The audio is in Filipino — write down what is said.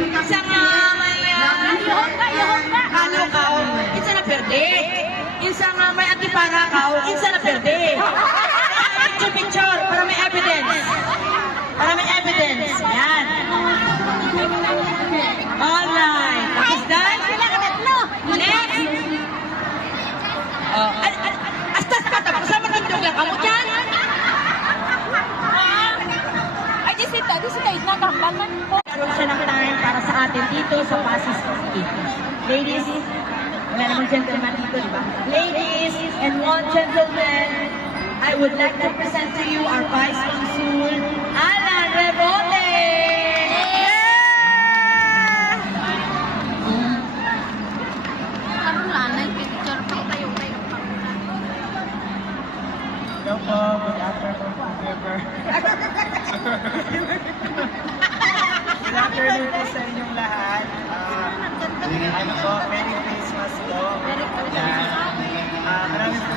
Isa nga may kalukaw, isa na perde. Isa nga may antiparakaw, isa na perde. Picture, para may evidence. Para may evidence. Yan. Alright. Tapos dahil sila ka tatlo. Next. Astas ka, tapos sama tindog lang kamo dyan. Ay, di sita, nagkakambalan po. Karoon siya ng time para sa atin dito sa Pasig City. Ladies, wala namang gentleman dito, di ba? Ladies and one gentleman, I would like to present to you our Vice Consul, Alan Rebote! Karoon lang, picture pa tayo. Hello po, good afternoon po, Trevor. Good afternoon po sa inyong lahat. Ano po, Merry Christmas po. Merry Christmas. Maraming po